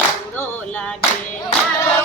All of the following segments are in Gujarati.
રૂડો લાગે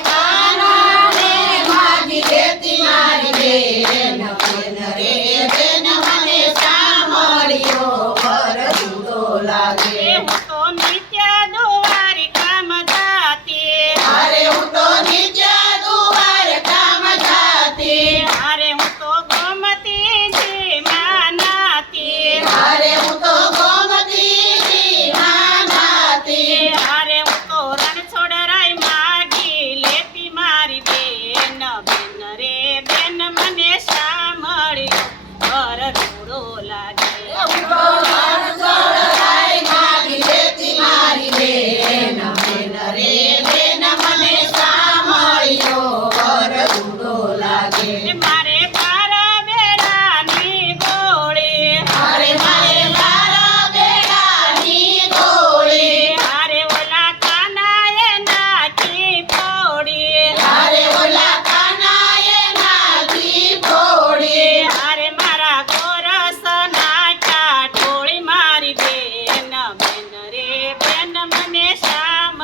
કાનાને માગી લેતી મારી બેન બેન રે બેન મને સાંભળ્યો વર રૂડો લાગે હું તો નિત્ય દ્વારિકામ જાતી અરે હું તો નિત્ય દ્વારકામ જાતી અરે હું તો ગોમતીજી માનાતી અરે હું તો ગોમતીજી માનાતી અરે હું તો રણછોડરાય માગી લેતી મારી બેન બેન રે બેન મને સાંભળ્યો વર રૂડો લાગે હું તો રણછોડરાય માગી લેતી મારી બેન બેન રે બેન મને સાંભળ્યો વર રૂડો લાગે મારે બારા બેડાની ગોળી અરે મારે મારા બેડાની ગોળી અરે ઓલા કાનાએ નાખી ફોડી અરે ઓલા કાનાએ નાખી ફોડી અરે મારા ગોરસ નાખ્યા ઢોળી મારી બેન બેન રે બેન મને શામ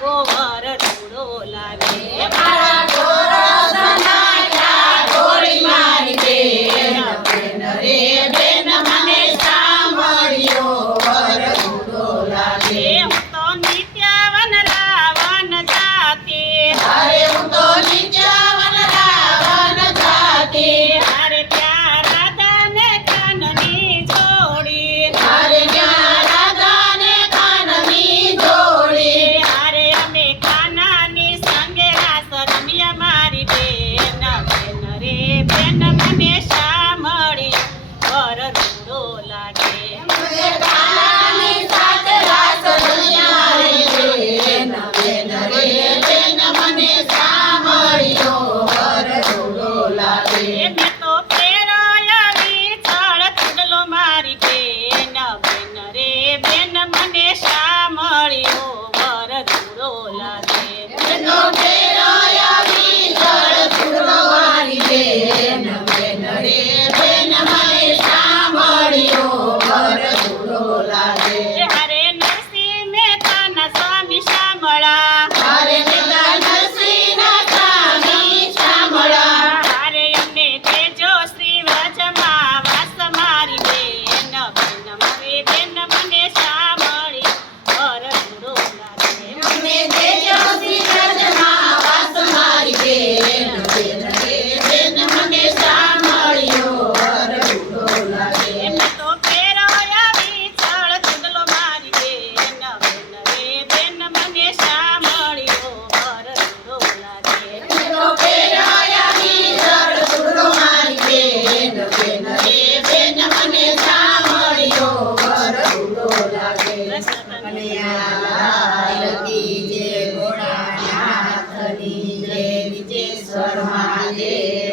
ગોવર રૂડો લાગે મારા ગોરસ નાખ્યા ઢોળી મારી બેન બેન રે બેન મને સાંભળ્યો વર રૂડો લાગે હું તો નિત્યવન રાવણ જાતી અરે હું તો નિત્યવન રાવણ જાતી અરે ત્યાં રાધાને કાનની જોડી અરે ત્યાં રાધાને કાનની જોડી અરે અમે કાનાની સંગે રાસ રમ્યા મારી બેન બેન રે બેન મને સાંભળી વર રૂડો લાગે કાનાની સાથે રાસ રમ્યા રે બેન બેન રે બેન મને સાંભળ્યો વર રૂડો લાગે મેં તો ફેરાયા વિછળ ચૂડલો મારી બેન બેન રે બેન મને સાંભળ્યો વર રૂડો લાગે એનો ફેરાયા વિછળ ચૂડલો મારી બેન બેન રે બેન મને સાંભળ્યો વર રૂડો લાગે હરે નરસિંહ મહેતાના સ્વામી શામળા અરે મેઘા નરસિંહના સ્વામી શામળા અરે અમને દેજો શ્રી વ્રજમાં વાસ મારી બેન બેન મારી બેન મને સાંભળી વર રૂડો લાગે અમને દેજો શ્રી વ્રજમાં વાસ મારી બેન બેન રે બેન મને સાંભળ્યો વર રૂડો લાગે એમને તો ફેરાયા વિછળ ચૂડલો મારી બેન બેન રે બેન મને સાંભળ્યો વર રૂડો લાગે તો ફેરાયા વિછળ ચૂડલો મારી બેન બેન રે બેન મને સાંભળ્યો વર રૂડો લાગે અને લાલ કી જય ભોળાનાથની જય વિજેશ્વર મહાદેવ